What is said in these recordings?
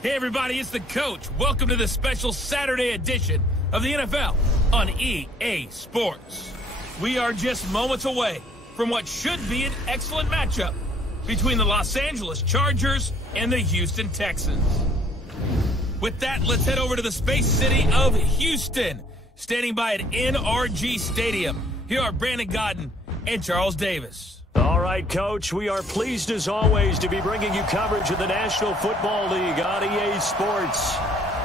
Hey everybody, it's the coach. Welcome to the special Saturday edition of the NFL on EA Sports. We are just moments away from what should be an excellent matchup between the Los Angeles Chargers and the Houston Texans. With that, let's head over to the space city of Houston. Standing by at NRG Stadium, here are Brandon Godden and Charles Davis. All right, Coach, we are pleased as always to be bringing you coverage of the National Football League on EA Sports.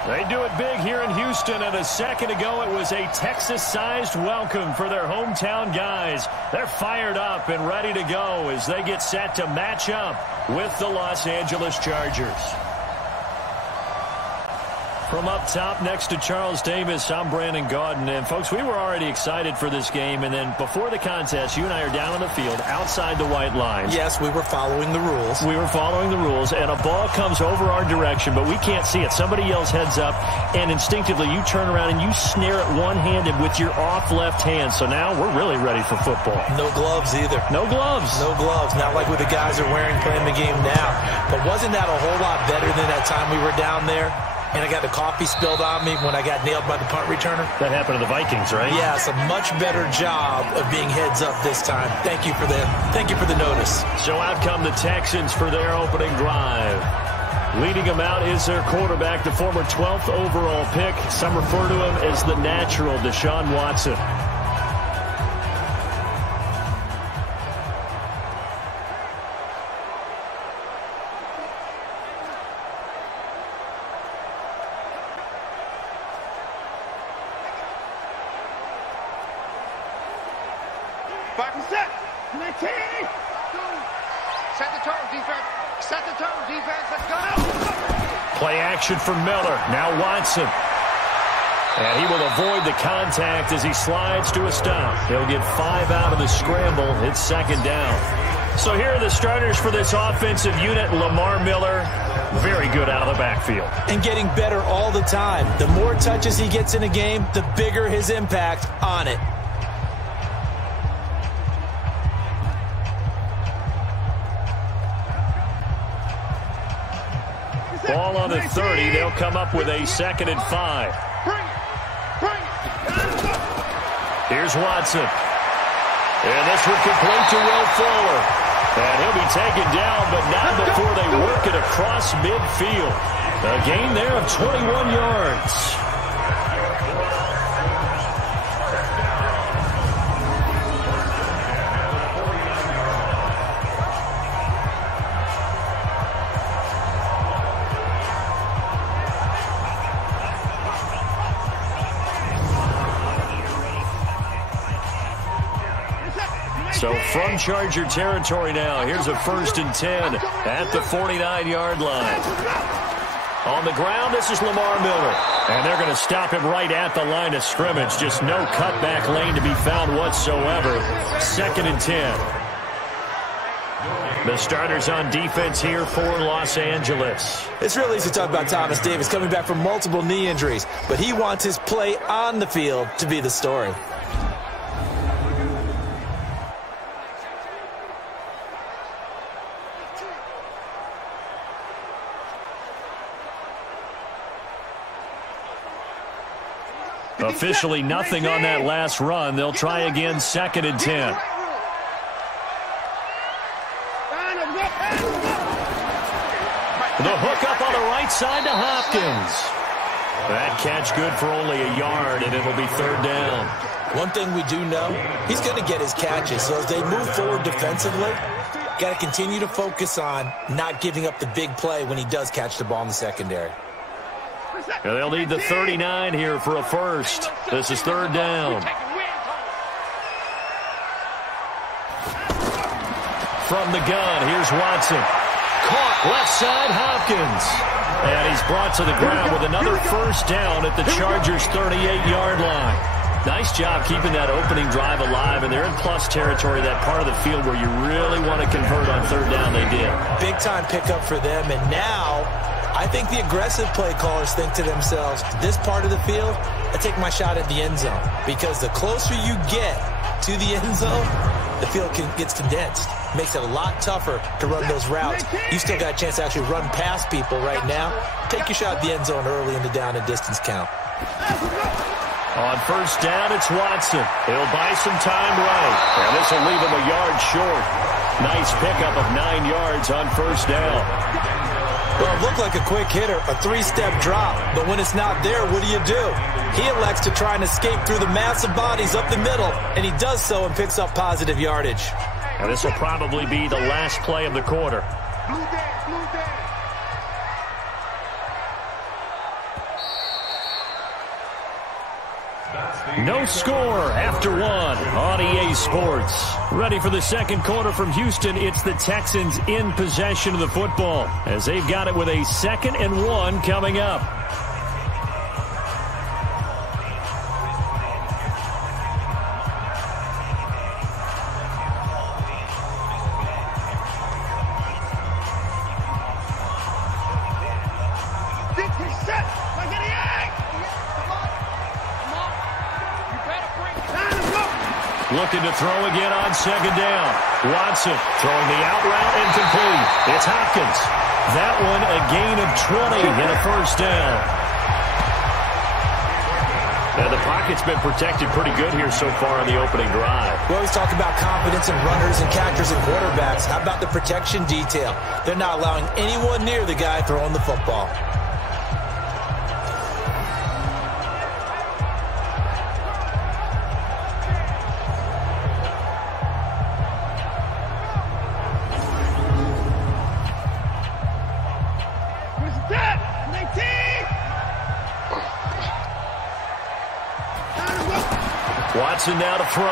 They do it big here in Houston, and a second ago it was a Texas-sized welcome for their hometown guys. They're fired up and ready to go as they get set to match up with the Los Angeles Chargers. From up top next to Charles Davis, I'm Brandon Gaudin. And, folks, we were already excited for this game. And then before the contest, you and I are down on the field outside the white line. Yes, we were following the rules. We were following the rules, and a ball comes over our direction, but we can't see it. Somebody yells heads up, and instinctively you turn around and you snare it one-handed with your off left hand. So now we're really ready for football. No gloves either. No gloves. No gloves. Not like what the guys are wearing playing the game now. But wasn't that a whole lot better than that time we were down there? And I got the coffee spilled on me when I got nailed by the punt returner. That happened to the Vikings, right? Yeah, it's a much better job of being heads up this time. Thank you for the notice. So out come the Texans for their opening drive. Leading them out is their quarterback, the former 12th overall pick. Some refer to him as the natural, Deshaun Watson. Play action for Miller. Now Watson. And he will avoid the contact as he slides to a stop. He'll get 5 out of the scramble. It's second down. So here are the starters for this offensive unit. Lamar Miller, very good out of the backfield. And getting better all the time. The more touches he gets in a game, the bigger his impact on it. Ball on the 30. They'll come up with a 2nd and 5. Here's Watson. And this will complete to Will Fuller. And he'll be taken down, but not before they work it across midfield. A gain there of 21 yards. So from Charger territory now, here's a 1st and 10 at the 49-yard line. On the ground, this is Lamar Miller. And they're going to stop him right at the line of scrimmage. Just no cutback lane to be found whatsoever. 2nd and 10. The starters on defense here for Los Angeles. It's real easy to talk about Thomas Davis coming back from multiple knee injuries, but he wants his play on the field to be the story. Officially nothing on that last run. They'll try again, 2nd and 10. The hook up on the right side to Hopkins. That catch good for only a yard, and it'll be 3rd down. One thing we do know, he's going to get his catches. So as they move forward defensively, got to continue to focus on not giving up the big play when he does catch the ball in the secondary. And they'll need the 39 here for a 1st. This is 3rd down. From the gun, here's Watson. Caught left side, Hopkins. And he's brought to the ground with another 1st down at the Chargers' 38-yard line. Nice job keeping that opening drive alive, and they're in plus territory, that part of the field where you really want to convert on 3rd down. They did. Big-time pickup for them, and now I think the aggressive play callers think to themselves, this part of the field, I take my shot at the end zone. Because the closer you get to the end zone, the field gets condensed. makes it a lot tougher to run those routes. You still got a chance to actually run past people right now. Take your shot at the end zone early in the down and distance count. On first down, it's Watson. He'll buy some time right. And this will leave him a yard short. Nice pickup of 9 yards on first down. Well, it looked like a quick hitter, a 3-step drop. But when it's not there, what do? He elects to try and escape through the massive bodies up the middle, and he does so and picks up positive yardage. And this will probably be the last play of the quarter. No score after 1 on EA Sports. Ready for the second quarter from Houston. It's the Texans in possession of the football as they've got it with a 2nd and 1 coming up. Looking to throw again on 2nd down. Watson throwing the out route incomplete. It's Hopkins. That one a gain of 20 and a first down. Now the pocket's been protected pretty good here so far on the opening drive. We always talk about confidence in runners and catchers and quarterbacks. How about the protection detail? They're not allowing anyone near the guy throwing the football. Watson now to throw.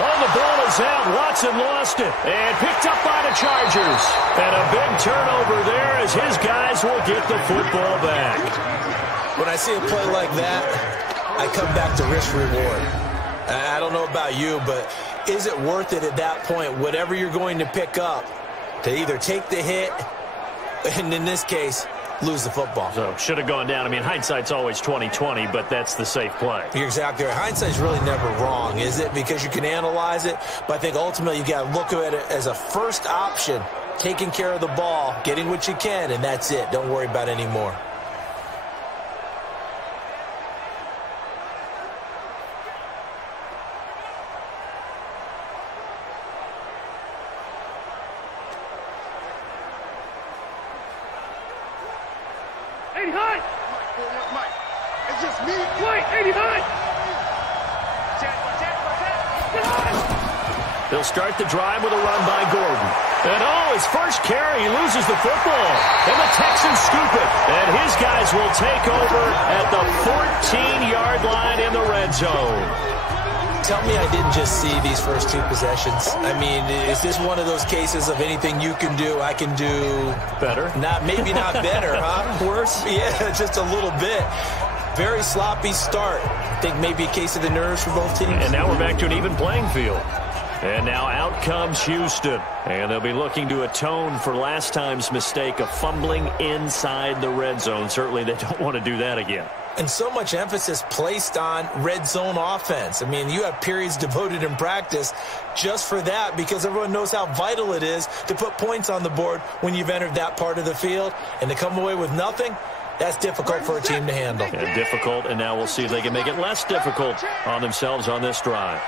Oh, the ball is out. Watson lost it and picked up by the Chargers. And a big turnover there as his guys will get the football back. When I see a play like that, I come back to risk-reward. I don't know about you, but is it worth it at that point, whatever you're going to pick up, to either take the hit, and in this case, lose the football? So, should have gone down. I mean, hindsight's always 20/20, but that's the safe play. You're exactly right. Hindsight's really never wrong, is it? Because you can analyze it, but I think ultimately you got to look at it as a first option, taking care of the ball, getting what you can, and that's it. Don't worry about any more. They'll start the drive with a run by Gordon. And oh, his first carry, he loses the football. And the Texans scoop it. And his guys will take over at the 14-yard line in the red zone. Tell me I didn't just see these first 2 possessions. I mean, is this one of those cases of anything you can do, I can do better? Maybe not better, huh? Worse? Yeah, just a little bit. Very sloppy start. I think maybe a case of the nerves for both teams. And now we're back to an even playing field. And now out comes Houston. And they'll be looking to atone for last time's mistake of fumbling inside the red zone. Certainly they don't want to do that again. And so much emphasis placed on red zone offense. I mean, you have periods devoted in practice just for that because everyone knows how vital it is to put points on the board when you've entered that part of the field. And to come away with nothing, that's difficult for a team to handle. Yeah, difficult, and now we'll see if they can make it less difficult on themselves on this drive.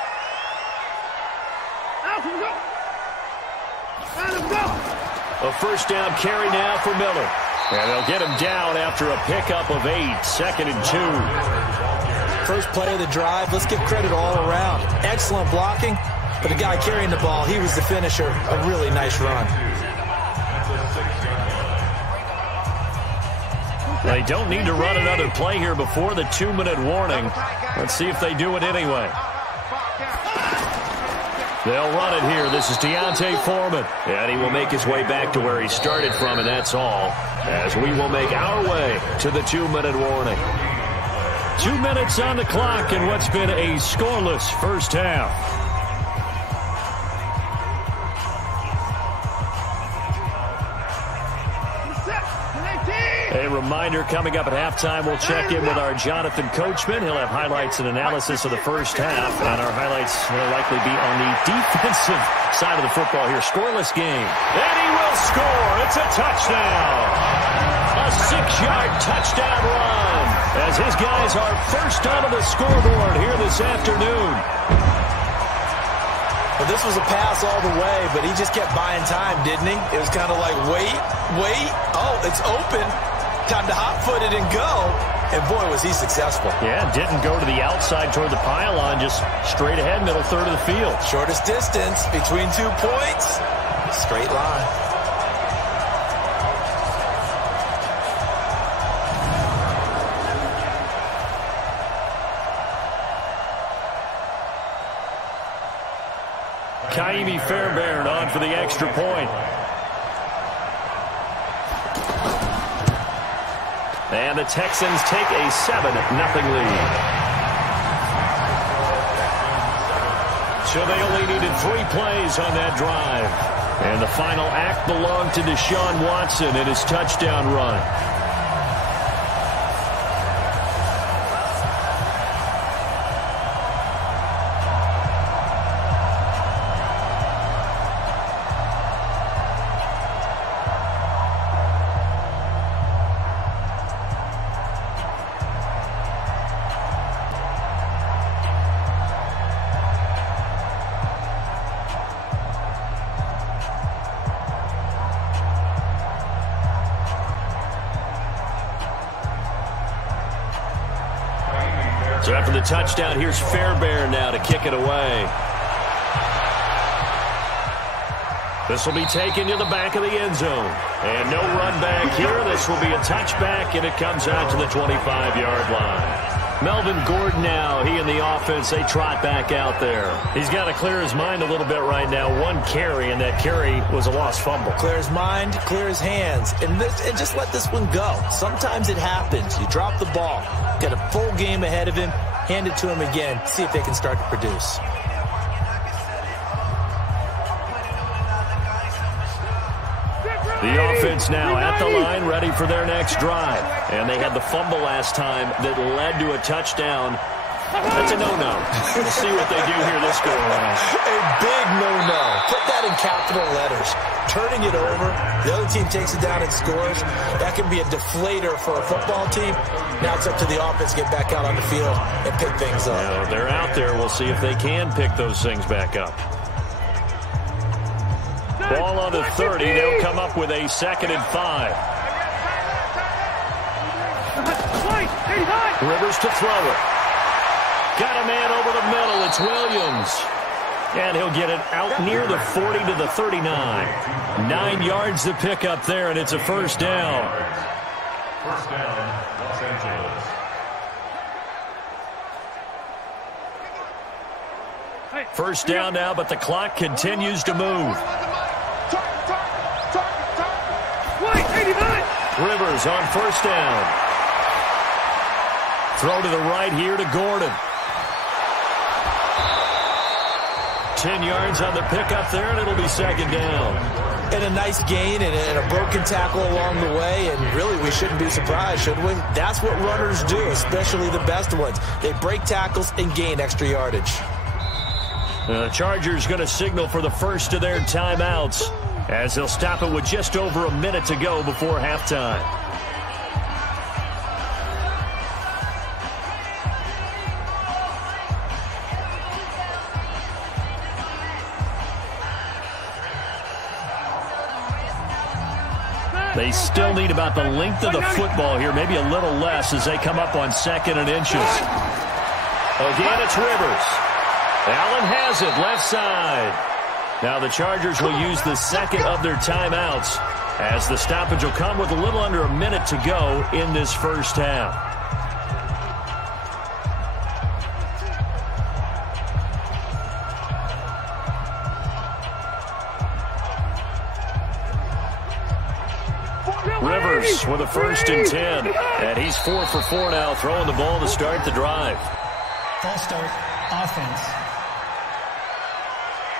A first down carry now for Miller. And they'll get him down after a pickup of 8, 2nd and 2. First play of the drive, let's give credit all around. Excellent blocking, but the guy carrying the ball, he was the finisher. A really nice run. They don't need to run another play here before the 2-minute warning. Let's see if they do it anyway. They'll run it here. This is Deontay Foreman. And he will make his way back to where he started from, and that's all. As we will make our way to the 2-minute warning. 2 minutes on the clock in what's been a scoreless first half. A a reminder, coming up at halftime, we'll check in with our Jonathan Coachman. He'll have highlights and analysis of the first half, and our highlights will likely be on the defensive side of the football here. Scoreless game. And he will score. It's a touchdown. A 6-yard touchdown run as his guys are first onto the scoreboard here this afternoon. Well, this was a pass all the way, but he just kept buying time, didn't he? It was kind of like, wait. Oh, it's open. Time to hot-foot it and go. And, boy, was he successful. Yeah, didn't go to the outside toward the pylon, just straight ahead, middle third of the field. Shortest distance between 2 points. Straight line. Kaimi Fairbairn on for the extra point. And the Texans take a 7-0 lead. So they only needed 3 plays on that drive. And the final act belonged to Deshaun Watson in his touchdown run. So after the touchdown, here's Fairbairn now to kick it away. This will be taken to the back of the end zone. And no run back here. This will be a touchback, and it comes out to the 25-yard line. Melvin Gordon now, he and the offense, they trot back out there. He's got to clear his mind a little bit right now. 1 carry, and that carry was a lost fumble. Clear his mind, clear his hands, and just let this one go. Sometimes it happens. You drop the ball, got a full game ahead of him, hand it to him again, see if they can start to produce. The offense now at the line, ready for their next drive. And they had the fumble last time that led to a touchdown. That's a no-no. We'll see what they do here this go-around. A big no-no. Put that in capital letters. Turning it over, the other team takes it down and scores. That can be a deflator for a football team. Now it's up to the offense to get back out on the field and pick things up. Now, they're out there. We'll see if they can pick those things back up. Ball on the 30. They'll come up with a 2nd and 5. Rivers to throw it. Got a man over the middle. It's Williams. And he'll get it out near the 40 to the 39. 9 yards to pick up there, and it's a first down. First down, Los Angeles. First down now, but the clock continues to move. Rivers on first down. Throw to the right here to Gordon. 10 yards on the pickup there, and it'll be 2nd down. And a nice gain and a broken tackle along the way, and really we shouldn't be surprised, should we? That's what runners do, especially the best ones. They break tackles and gain extra yardage. The Chargers going to signal for the first of their timeouts as they'll stop it with just over a minute to go before halftime. They still need about the length of the football here, maybe a little less as they come up on 2nd and inches. Again, it's Rivers. Allen has it, left side. Now the Chargers will use the 2nd of their timeouts as the stoppage will come with a little under a minute to go in this first half. Rivers with a 1st and 10. And he's 4 for 4 now, throwing the ball to start the drive. False start, offense.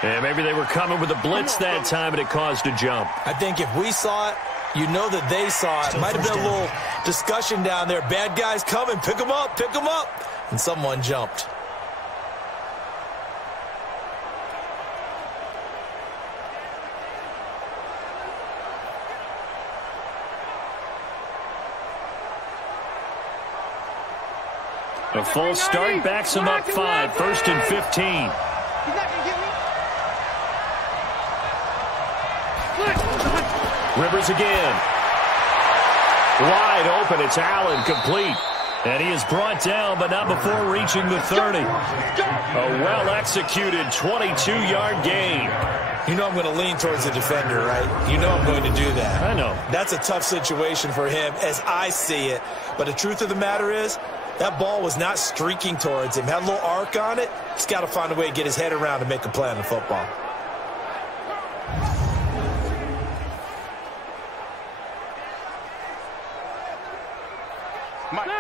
And maybe they were coming with a blitz that time, and it caused a jump. I think if we saw it, You know that they saw it. Might have been a little discussion down there. Bad guys coming. Pick them up. Pick them up. And someone jumped. A false start backs him up 5. 1st and 15. Rivers again. Wide open. It's Allen, complete. And he is brought down, but not before reaching the 30. A well-executed 22-yard gain. You know I'm going to lean towards the defender, right? You know I'm going to do that. I know. That's a tough situation for him as I see it. But the truth of the matter is, that ball was not streaking towards him. Had a little arc on it. He's got to find a way to get his head around to make a play on the football.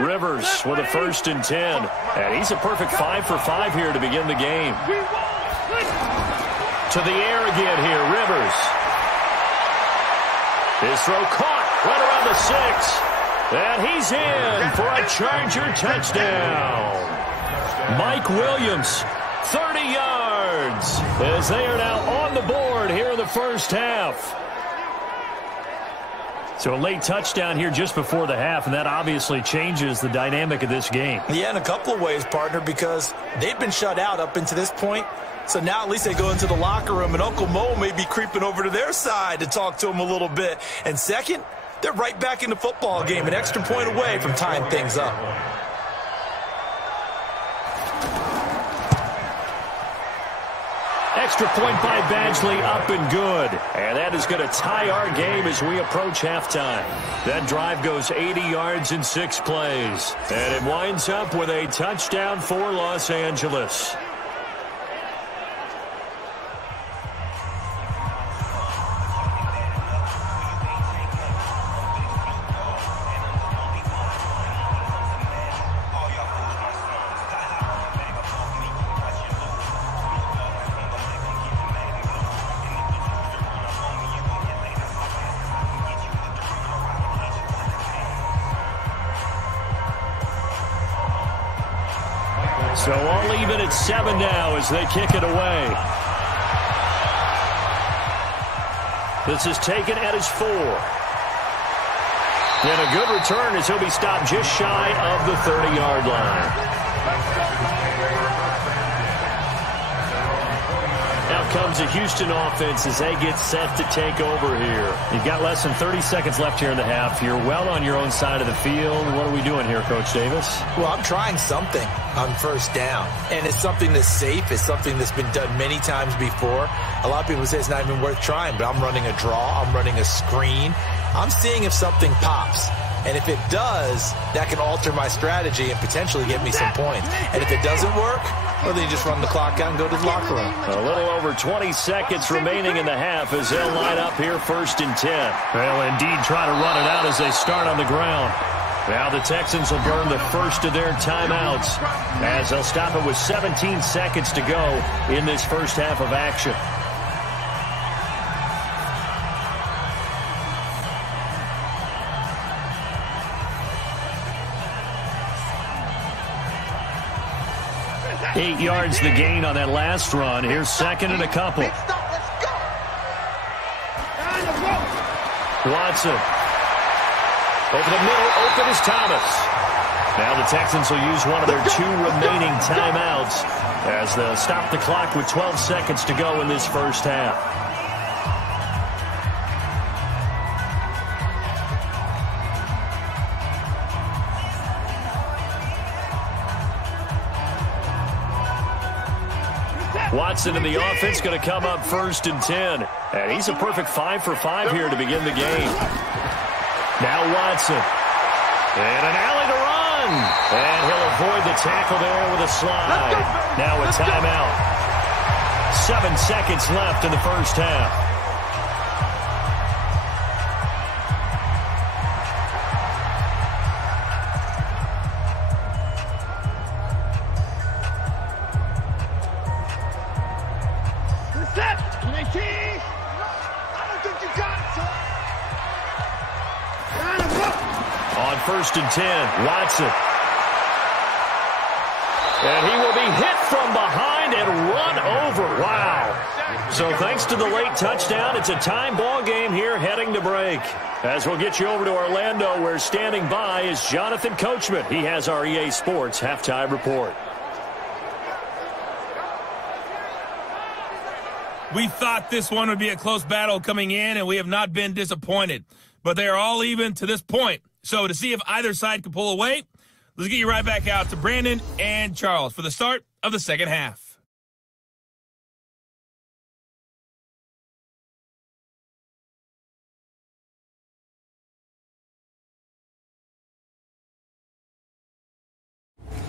Rivers with a 1st and 10. And he's a perfect 5 for 5 here to begin the game. To the air again here, Rivers. His throw caught right around the 6. And he's in for a Charger touchdown. Mike Williams, 30 yards, as they are now on the board here in the first half. So a late touchdown here just before the half, and that obviously changes the dynamic of this game. Yeah, in a couple of ways, partner, because they've been shut out up until this point. So now at least they go into the locker room, and Uncle Mo may be creeping over to their side to talk to him a little bit. And second, they're right back in the football game, an extra point away from tying things up. Extra point by Badgley, up and good. And that is going to tie our game as we approach halftime. That drive goes 80 yards in 6 plays. And it winds up with a touchdown for Los Angeles. So all even at 7 now as they kick it away. This is taken at his 4. And a good return as he'll be stopped just shy of the 30-yard line. Now comes the Houston offense as they get set to take over here. You've got less than 30 seconds left here in the half. You're well on your own side of the field. What are we doing here, Coach Davis? Well, I'm trying something on first down, and it's something that's safe. It's something that's been done many times before. A lot of people say it's not even worth trying, but I'm running a draw. I'm running a screen. I'm seeing if something pops. And if it does, that can alter my strategy and potentially get me some points. And if it doesn't work, well, then you just run the clock out and go to the locker room. A little over 20 seconds remaining in the half as they'll line up here 1st and 10. They'll indeed try to run it out as they start on the ground. Now the Texans will burn the first of their timeouts as they'll stop it with 17 seconds to go in this first half of action. Eight yards the gain on that last run. Here's 2nd and a couple. Watson. Over the middle, open is Thomas. Now the Texans will use one of their 2 remaining timeouts as they'll stop the clock with 12 seconds to go in this first half. Watson in the offense going to come up 1st and 10. And he's a perfect 5 for 5 here to begin the game. Now Watson. And an alley to run. And he'll avoid the tackle there with a slide. Now a timeout. 7 seconds left in the first half. On 1st and 10, Watson. And he will be hit from behind and run over. Wow. So thanks to the late touchdown, it's a time ball game here heading to break. As we'll get you over to Orlando, where standing by is Jonathan Coachman. He has our EA Sports halftime report. We thought this one would be a close battle coming in, and we have not been disappointed. But they are all even to this point. So to see if either side can pull away, let's get you right back out to Brandon and Charles for the start of the second half.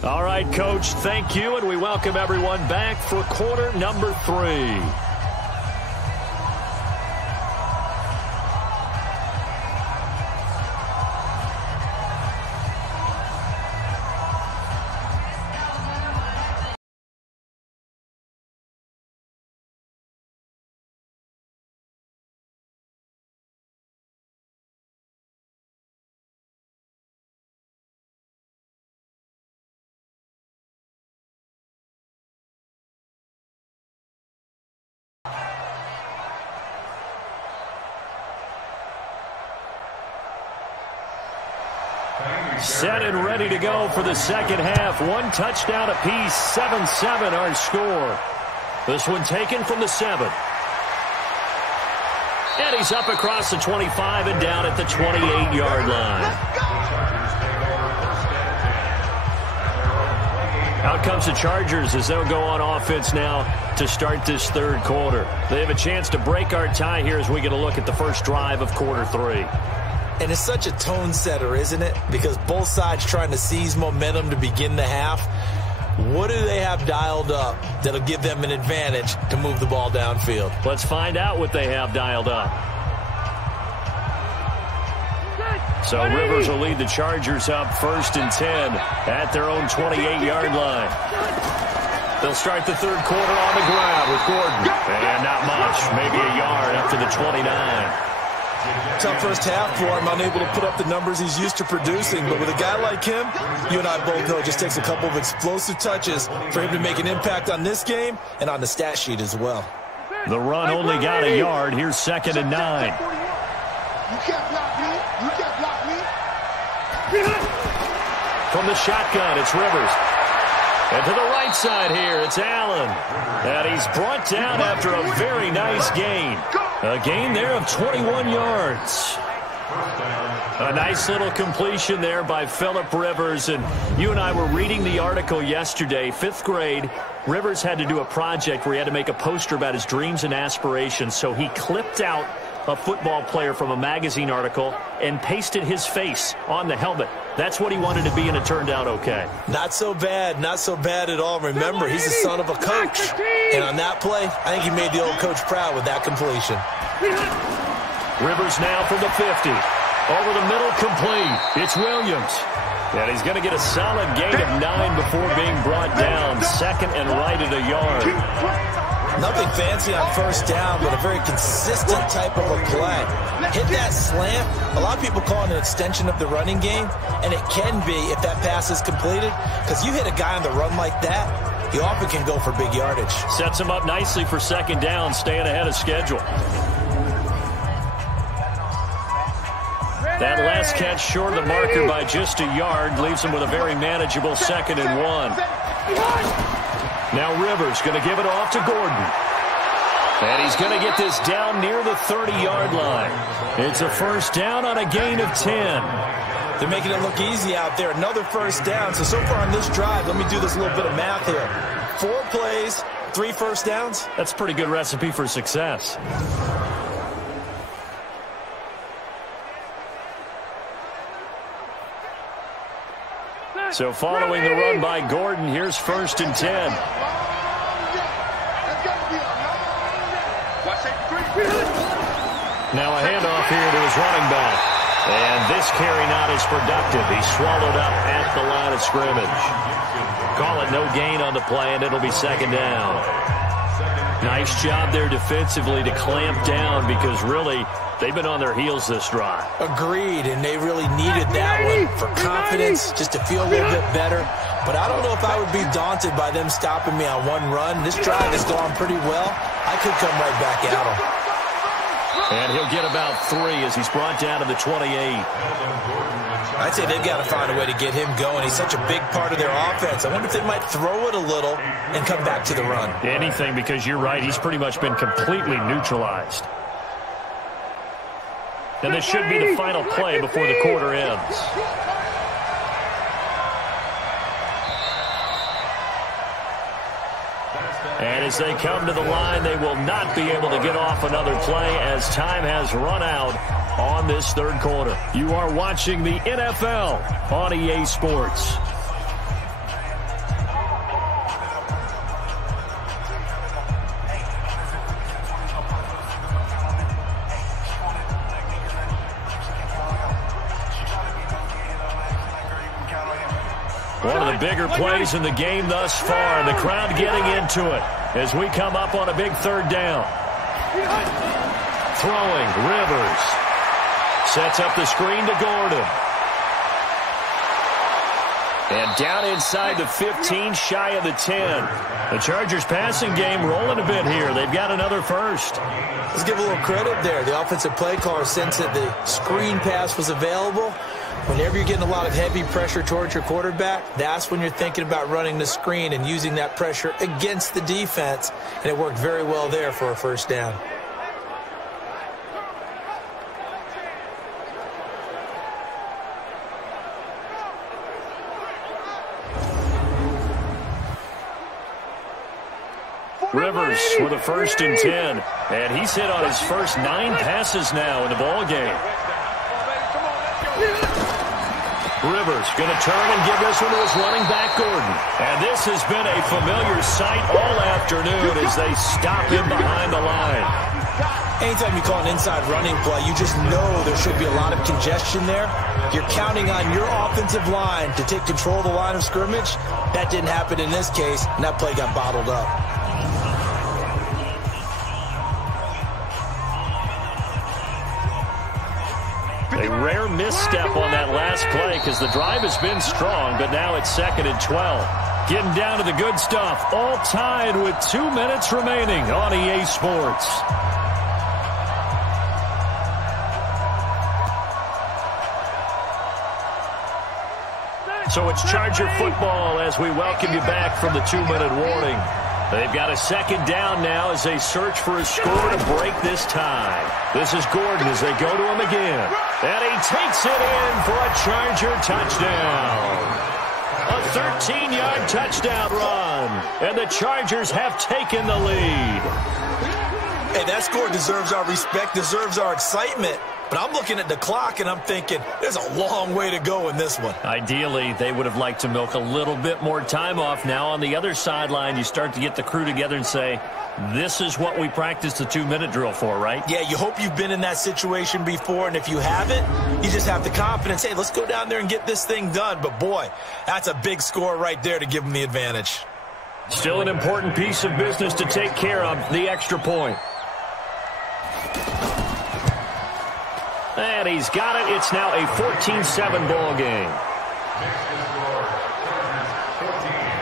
All right, Coach, thank you, and we welcome everyone back for quarter number 3. Set and ready to go for the second half. One touchdown apiece, 7-7 our score. This one taken from the 7. And he's up across the 25 and down at the 28-yard line. Out comes the Chargers as they'll go on offense now to start this third quarter. They have a chance to break our tie here as we get a look at the first drive of quarter 3. And it's such a tone setter, isn't it? Because both sides trying to seize momentum to begin the half. What do they have dialed up that'll give them an advantage to move the ball downfield? Let's find out what they have dialed up. So Rivers will lead the Chargers up 1st and 10 at their own 28-yard line. They'll start the third quarter on the ground with Gordon. And not much, maybe a yard up to the 29. Tough first half for him, unable to put up the numbers he's used to producing. But with a guy like him, you and I both know it just takes a couple of explosive touches for him to make an impact on this game and on the stat sheet as well. The run only got a yard. Here's 2nd and 9. You can't block me. You can't block me. From the shotgun, it's Rivers. And to the right side here, it's Allen. And he's brought down after a very nice gain. A gain there of 21 yards. A nice little completion there by Phillip Rivers. And you and I were reading the article yesterday, 5th grade. Rivers had to do a project where he had to make a poster about his dreams and aspirations. So he clipped out a football player from a magazine article and pasted his face on the helmet. That's what he wanted to be, and it turned out okay. Not so bad at all. Remember, he's the son of a coach. And on that play, I think he made the old coach proud with that completion. Rivers now from the 50. Over the middle, complete. It's Williams. And he's going to get a solid gain of 9 before being brought down. 2nd and right at a yard. Nothing fancy on first down, but a very consistent type of a play. Hit that slant. A lot of people call it an extension of the running game, and it can be if that pass is completed, because you hit a guy on the run like that, he often can go for big yardage. Sets him up nicely for 2nd down, staying ahead of schedule. That last catch short of the marker by just a yard leaves him with a very manageable 2nd and 1. Now Rivers going to give it off to Gordon. And he's going to get this down near the 30-yard line. It's a first down on a gain of 10. They're making it look easy out there. Another first down. So far on this drive, let me do this little bit of math here. 4 plays, 3 first downs. That's a pretty good recipe for success. So following the run by Gordon, here's 1st and 10. Now a handoff here to his running back. And this carry not as productive. He's swallowed up at the line of scrimmage. Call it no gain on the play, and it'll be 2nd down. Nice job there defensively to clamp down because really they've been on their heels this drive. Agreed, and they really needed that one for confidence, just to feel a little bit better. But I don't know if I would be daunted by them stopping me on one run. This drive has gone pretty well. I could come right back at them. And he'll get about 3 as he's brought down to the 28. I'd say they've got to find a way to get him going. He's such a big part of their offense. I wonder if they might throw it a little and come back to the run. Anything, because you're right. He's pretty much been completely neutralized. And this should be the final play before the quarter ends. And as they come to the line, they will not be able to get off another play as time has run out on this third quarter. You are watching the NFL on EA Sports. One of the bigger plays in the game thus far, and the crowd getting into it as we come up on a big third down. Throwing, Rivers. Sets up the screen to Gordon. And down inside the 15, shy of the 10. The Chargers passing game rolling a bit here. They've got another first. Let's give a little credit there. The offensive play caller sensed that the screen pass was available. Whenever you're getting a lot of heavy pressure towards your quarterback, that's when you're thinking about running the screen and using that pressure against the defense. And it worked very well there for a first down. Rivers with a 1st and 10. And he's hit on his first 9 passes now in the ball game. Rivers going to turn and give this one to his running back, Gordon. And this has been a familiar sight all afternoon as they stop him behind the line. Anytime you call an inside running play, you just know there should be a lot of congestion there. You're counting on your offensive line to take control of the line of scrimmage. That didn't happen in this case, and that play got bottled up. A rare misstep on that last play because the drive has been strong, but now it's 2nd and 12. Getting down to the good stuff, all tied with 2 minutes remaining on EA Sports. So it's Charger football as we welcome you back from the 2-minute warning. They've got a 2nd down now as they search for a score to break this tie. This is Gordon as they go to him again. And he takes it in for a Charger touchdown. A 13-yard touchdown run. And the Chargers have taken the lead. Hey, that score deserves our respect, deserves our excitement. But I'm looking at the clock, and I'm thinking there's a long way to go in this one. Ideally, they would have liked to milk a little bit more time off. Now, on the other sideline, you start to get the crew together and say, this is what we practiced the 2-minute drill for, right? Yeah, you hope you've been in that situation before, and if you haven't, you just have the confidence, hey, let's go down there and get this thing done. But, boy, that's a big score right there to give them the advantage. Still an important piece of business to take care of, the extra point. And he's got it. It's now a 14-7 ball game.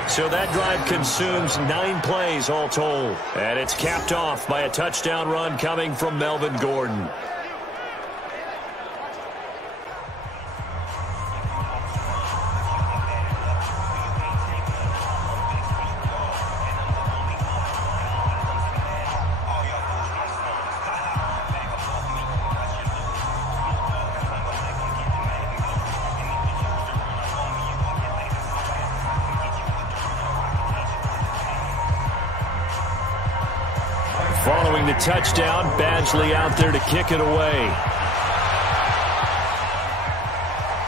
So that drive consumes 9 plays all told. And it's capped off by a touchdown run coming from Melvin Gordon. Following the touchdown, Badgley out there to kick it away.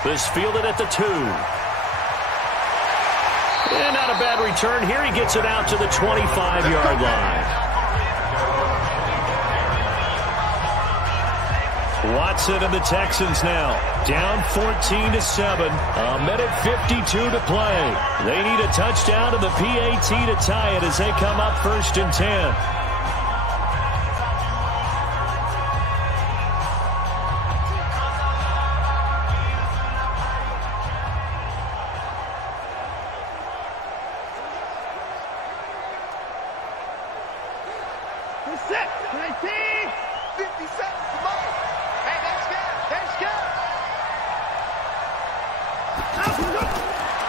This fielded at the 2. And not a bad return here. He gets it out to the 25-yard line. Watson and the Texans now down 14-7. A minute 52 to play. They need a touchdown to the PAT to tie it as they come up 1st and 10.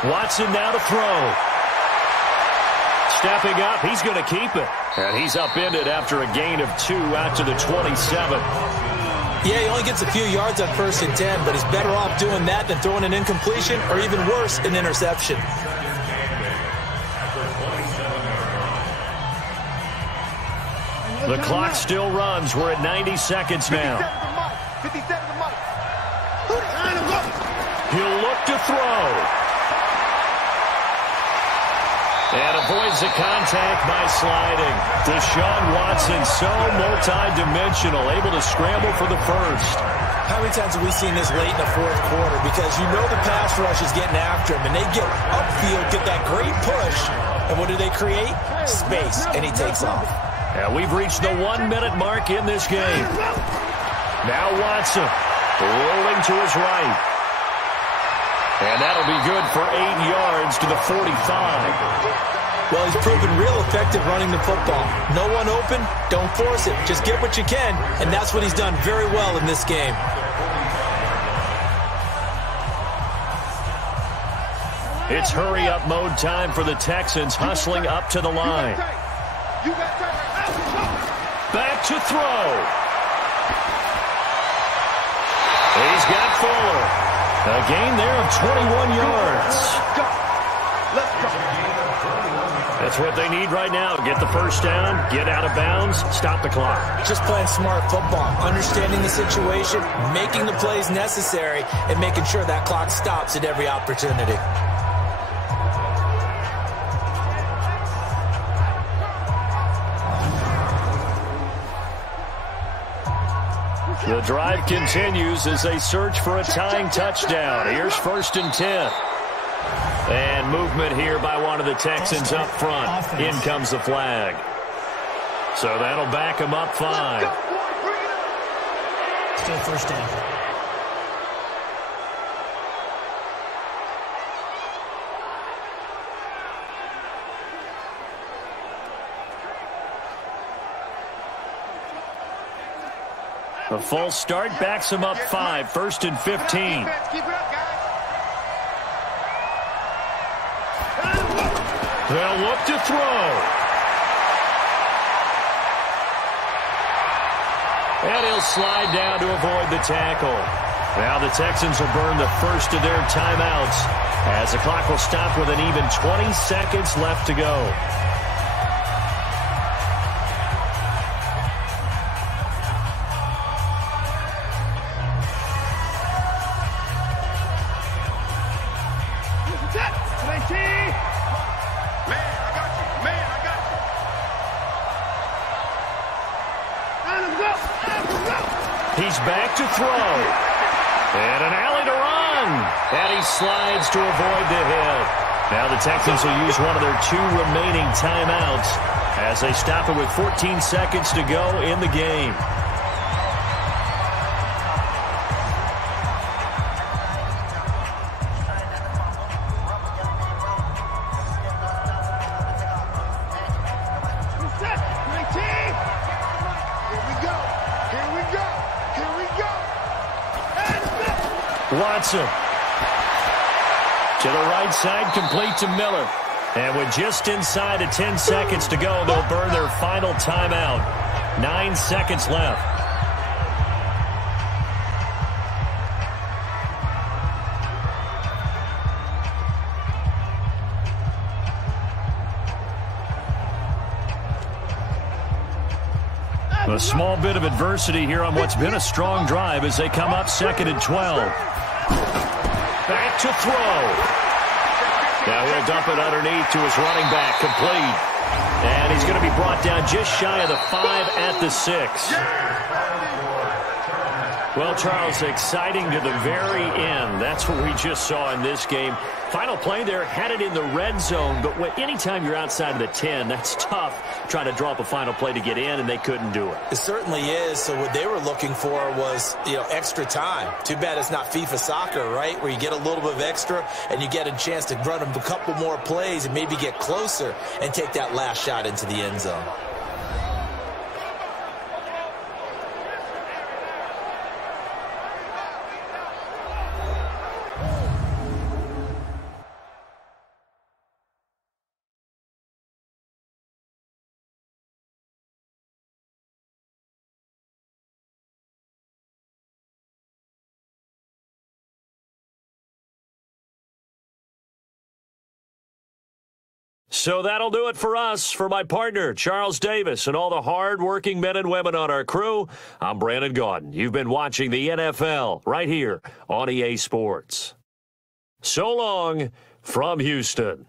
Watson now to throw. Stepping up, he's going to keep it. And he's upended after a gain of 2 out to the 27. Yeah, he only gets a few yards on 1st and 10, but he's better off doing that than throwing an incompletion or even worse, an interception. The clock still runs. We're at 90 seconds now. 57 to Mike. He'll look to throw. And avoids the contact by sliding. Deshaun Watson, so multi-dimensional, able to scramble for the first. How many times have we seen this late in the 4th quarter? Because you know the pass rush is getting after him, and they get upfield, get that great push, and what do they create? Space, and he takes off. And we've reached the 1-minute mark in this game. Now Watson, rolling to his right. And that'll be good for 8 yards to the 45. Well, he's proven real effective running the football. No one open, don't force it. Just get what you can, and that's what he's done very well in this game. It's hurry-up mode time for the Texans, hustling up to the line. Back to throw. He's got Fuller. A gain there of 21 yards. That's what they need right now. Get the first down, get out of bounds, stop the clock. Just playing smart football, understanding the situation, making the plays necessary, and making sure that clock stops at every opportunity. The drive continues as they search for a tying touchdown. Here's 1st and 10. And movement here by one of the Texans up front. In comes the flag. So that'll back them up 5. Still 1st down. A false start backs him up 5. 1st and 15. Keep it up, guys. They'll look to throw. And he'll slide down to avoid the tackle. Now the Texans will burn the first of their timeouts as the clock will stop with an even 20 seconds left to go. He's back to throw. And an alley to run. And he slides to avoid the hit. Now the Texans will use one of their 2 remaining timeouts as they stop it with 14 seconds to go in the game. Watson to the right side, complete to Miller. And with just inside of 10 seconds to go, they'll burn their final timeout. 9 seconds left. A small bit of adversity here on what's been a strong drive as they come up 2nd and 12. Back to throw. Now he'll dump it underneath to his running back, complete. And he's going to be brought down just shy of the 5 at the 6. Well, Charles, exciting to the very end. That's what we just saw in this game. Final play there, had it in the red zone, but anytime you're outside of the 10, that's tough trying to draw up a final play to get in, and they couldn't do it. It certainly is. So what they were looking for was, extra time. Too bad it's not FIFA soccer, right, where you get a little bit of extra and you get a chance to run a couple more plays and maybe get closer and take that last shot into the end zone. So that'll do it for us. For my partner, Charles Davis, and all the hard-working men and women on our crew, I'm Brandon Gaudin. You've been watching the NFL right here on EA Sports. So long from Houston.